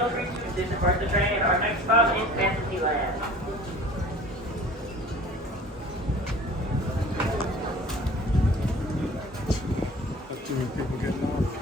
feel free to disembark the train. Our next stop is Fantasyland. That's too many people getting off.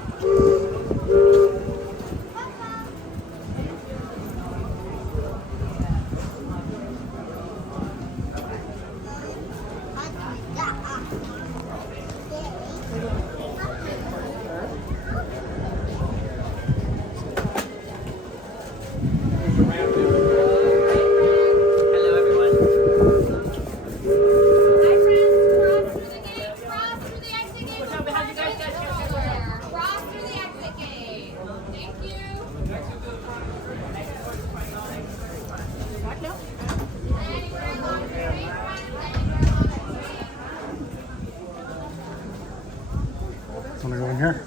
Want to go in here?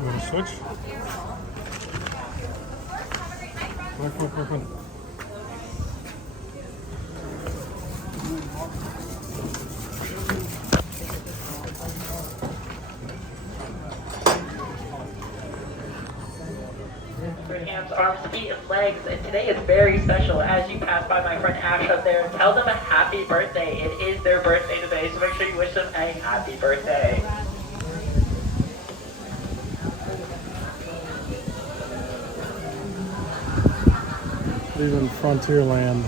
You want to switch? Quick. Your hands, arms, feet, and legs. And today is very special. As you pass by my friend Ash up there, tell them a happy birthday. It is their birthday today, so make sure you wish them a happy birthday. Leaving Frontierland.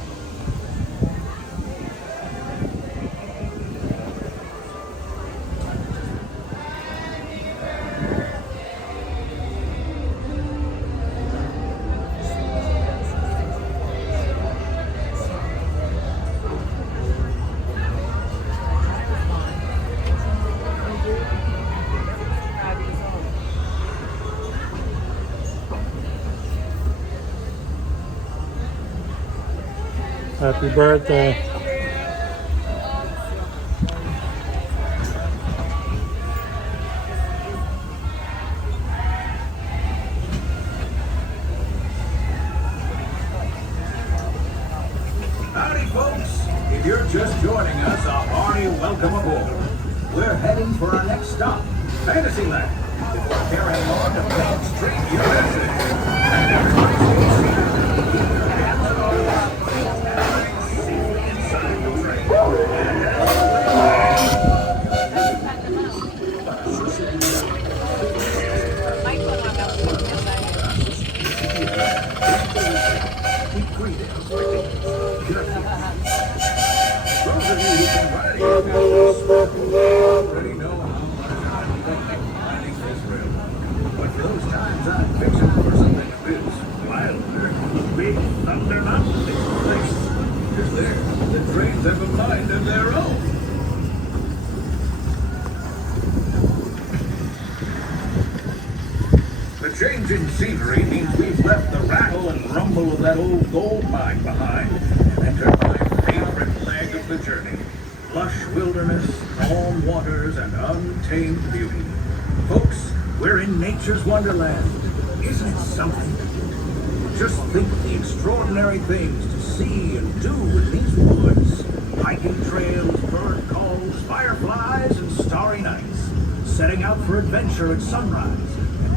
Happy birthday. Howdy, folks. If you're just joining us, a hearty welcome aboard. We're heading for our next stop, Fantasyland. Before carrying on to Main Street, USA. And everybody stay seated. Keep your hands and arms safely inside the train. We greet it. Those of you who've been riding already know how much I'm riding this railroad. But for those times I'm fixing for something a bit wilder, a big thunder mountain takes place. Because there, the trains have a mind of their own. The change in scenery means we've left the rattle and rumble of that old gold mine behind and entered my favorite leg of the journey. Lush wilderness, calm waters, and untamed beauty. Folks, we're in nature's wonderland. Isn't it something? Just think of the extraordinary things to see and do in these woods. Hiking trails, bird calls, fireflies, and starry nights. Setting out for adventure at sunrise.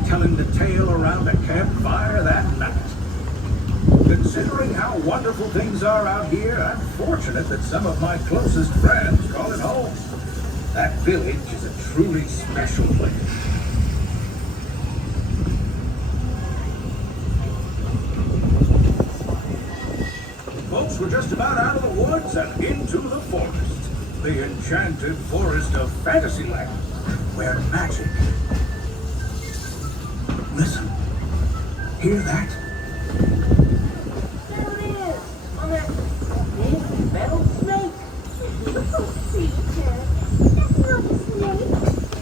Telling the tale around a campfire that night. Considering how wonderful things are out here, I'm fortunate that some of my closest friends call it home. That village is a truly special place. Folks, we're just about out of the woods and into the forest. The enchanted forest of Fantasyland, where magic. Listen. Hear that? There it is! On that big metal snake! Peter, that's not a snake.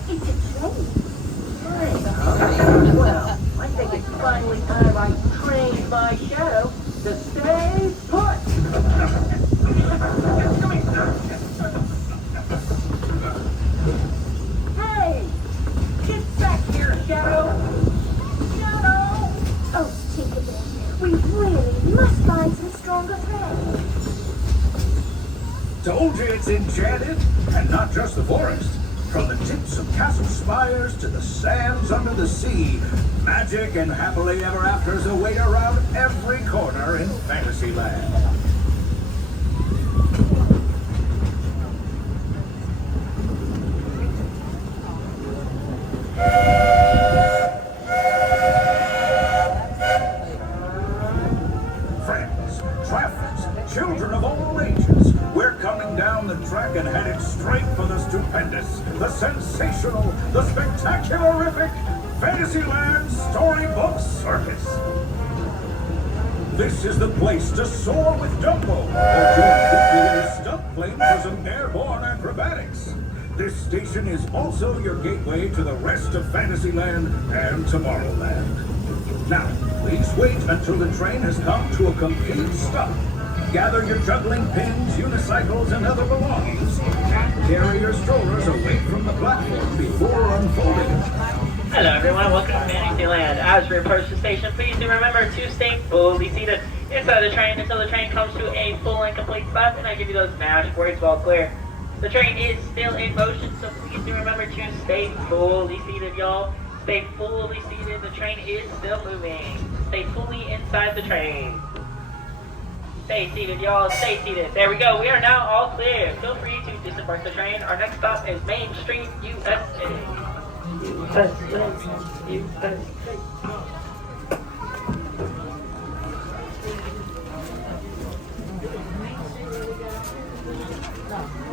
It's a train. Well, I think it's finally time I trained my shadow to stay put. Hey! Get back here, Shadow! Shadow! Oh, Tinkerbell, we really must find some stronger thread. Told you it's enchanted, and not just the forest. From the tips of castle spires to the sands under the sea, magic and happily ever afters await around every corner in Fantasyland. Friends, travelers, children of all ages, we're coming down the track and headed straight for the stupendous, the sensational, the spectacularific Fantasyland Storybook Circus. This is the place to soar with Dumbo, or join Goofy in a stunt plane for some airborne acrobatics. This station is also your gateway to the rest of Fantasyland and Tomorrowland. Now, please wait until the train has come to a complete stop. Gather your juggling pins, unicycles, and other belongings, and carry your strollers away from the platform before unfolding. Hello everyone, welcome to Fantasyland. As we approach the station, please do remember to stay fully seated inside the train until the train comes to a full and complete stop, and I give you those smash words while clear. The train is still in motion, so please do remember to stay fully seated, y'all. Stay fully seated, the train is still moving. Stay fully inside the train. Stay seated, y'all, stay seated. There we go, we are now all clear. Feel free to disembark the train. Our next stop is Main Street, USA. USA.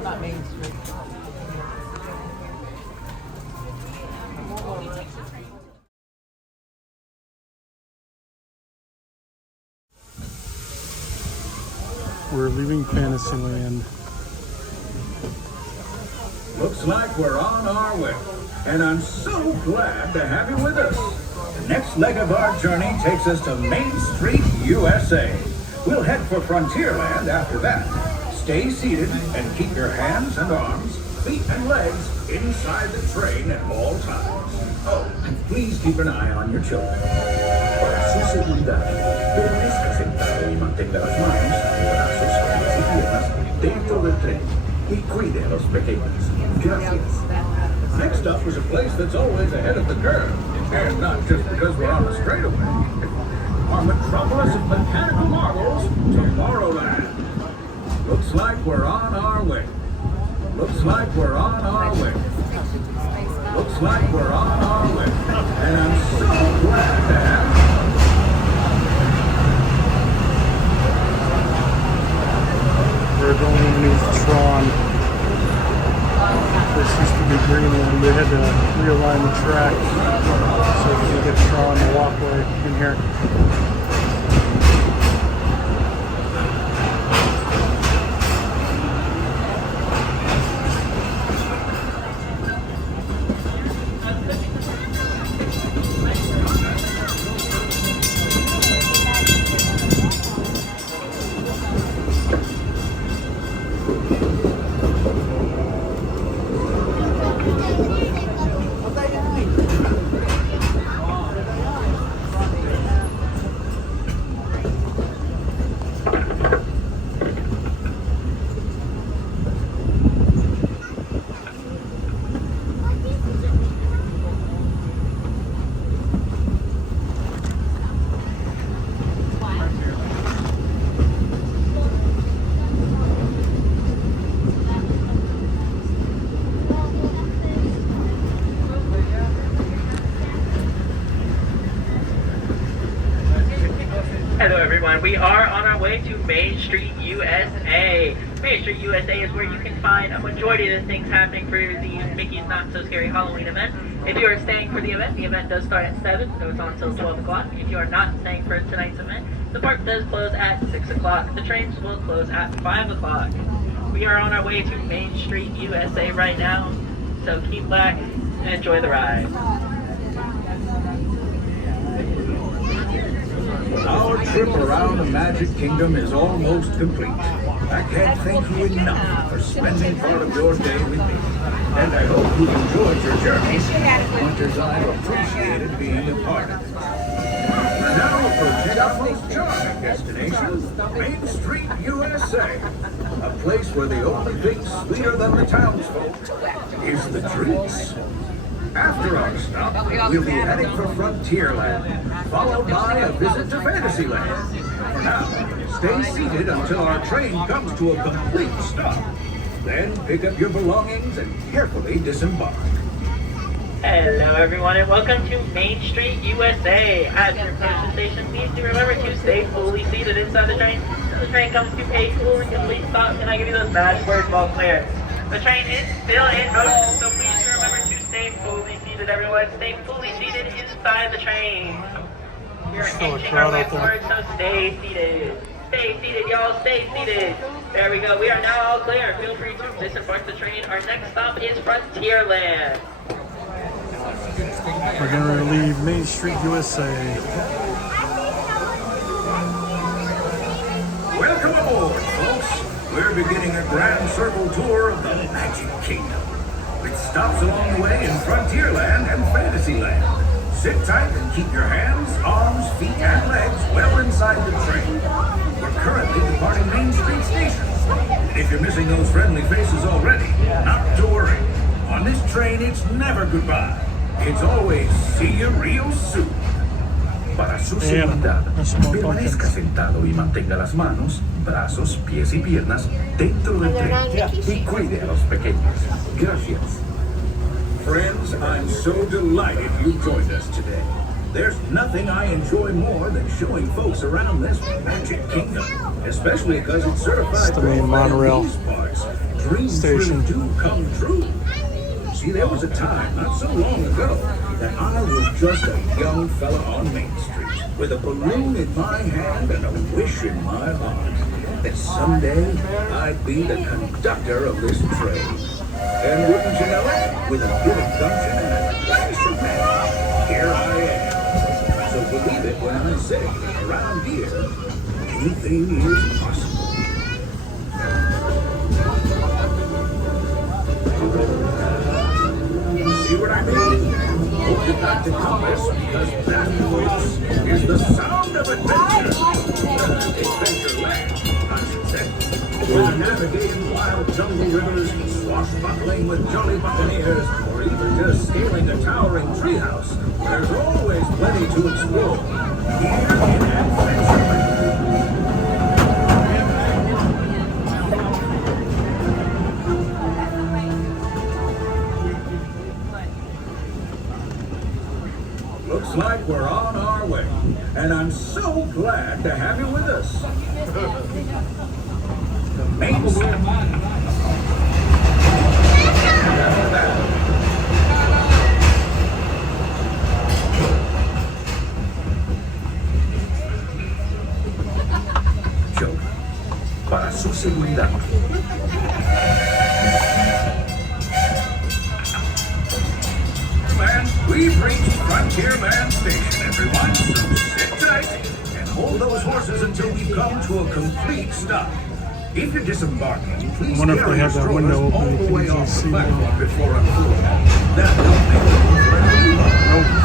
Not Main Street. We're leaving Fantasyland. Looks like we're on our way, and I'm so glad to have you with us. The next leg of our journey takes us to Main Street, USA. We'll head for Frontierland after that. Stay seated and keep your hands and arms, feet and legs inside the train at all times. Oh, and please keep an eye on your children. Para su seguridad, permanezca sentado y mantenga las manos, brazos, pies y piernas dentro del tren y cuide a los pequeños. Gracias. Next up is a place that's always ahead of the curve, and not just because we're on the straightaway. Our metropolis of mechanical marvels, Tomorrowland. Looks like we're on our way. Looks like we're on our way. Looks like we're on our way. And I'm so glad to have you. We're going underneath Tron. This used to be Greenland. They had to realign the track so we can get Tron the walkway in here. Hello everyone, we are on our way to Main Street, USA. Main Street, USA is where you can find a majority of the things happening for the Mickey's Not So Scary Halloween event. If you are staying for the event does start at 7, so it's on until 12 o'clock. If you are not staying for tonight's event, the park does close at 6 o'clock. The trains will close at 5 o'clock. We We are on our way to Main Street, USA right now. So keep back and enjoy the ride. Our trip around the Magic Kingdom is almost complete. I can't thank you enough for spending part of your day with me. And I hope you enjoyed your journey as much as I've appreciated being a part of it. We're now approaching our most charming destination, Main Street, USA. A place where the only thing sweeter than the townsfolk is the treats. After our stop, we'll be heading for Frontierland, followed by a visit to Fantasyland. For now, stay seated until our train comes to a complete stop. Then pick up your belongings and carefully disembark. Hello everyone and welcome to Main Street, USA. At your approach the station, please do remember to stay fully seated inside the train until the train comes to a full and complete stop. And I give you those magic words all clear. The train is still in motion, so please do remember to stay fully seated, everyone. Stay fully seated inside the train. We're inching our way forward, so stay seated. Stay seated, y'all. Stay seated. There we go. We are now all clear. Feel free to disembark the train. Our next stop is Frontierland. We're going to leave Main Street, USA. Welcome aboard, folks. We're beginning a grand circle tour of the Magic Kingdom, with stops along the way in Frontierland and Fantasyland. Sit tight and keep your hands, arms, feet, and legs well inside the train. We're currently departing Main Street Station. And if you're missing those friendly faces already, not to worry. On this train, it's never goodbye. It's always see you real soon. Para su seguridad, permanezca sentado y mantenga las manos, brazos, pies y piernas dentro del tren y cuide a los pequeños. Gracias. Friends, I'm so delighted you joined us today. There's nothing I enjoy more than showing folks around this Magic Kingdom, especially because it's certified It's the main monorail parts. Dreams station. really do come true. See, there was a time, not so long ago, that I was just a young fella on Main Street, with a balloon in my hand and a wish in my heart, that someday I'd be the conductor of this train. And wouldn't you know it, with a bit of gumption and a flash of magic, here I am. So believe it when I say, around here, anything is possible. See what I mean? Hope you've got the compass, because that, folks, is the sound of adventure. Adventureland, I should say. Whether navigating wild jungle rivers, swashbuckling with jolly buccaneers, or even just scaling a towering treehouse, there's always plenty to explore here in Adventureland. Looks like we're on our way, and I'm so glad to have you with us. The Main Street. Joe, para su seguridad. We've reached Frontierland Station, everyone, so sit tight and hold those horses until we come to a complete stop. If you're disembarking, please I wonder if they have that window open all and the you way can off the see platform before I'm through. That will make it over.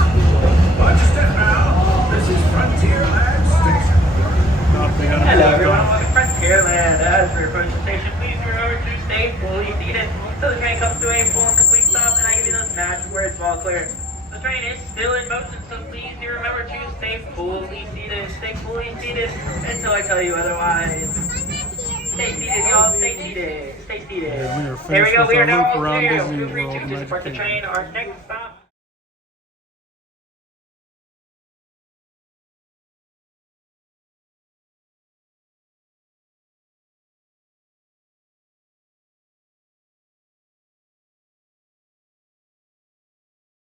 Watch your step now. This is Frontierland Station. Hello everyone, welcome to Frontierland. As we approach the station, please remember to stay fully seated until the train comes to a full and complete stop, and I give you those magic words all clear. The train is still in motion, so please do remember to stay fully seated. Stay fully seated until I tell you otherwise. Stay seated, y'all. Stay seated. Stay seated. Yeah, we are There we finished go. with We are our now loop all around clear. Disney Feel free World to Magic depart the Kingdom. train. Our next stop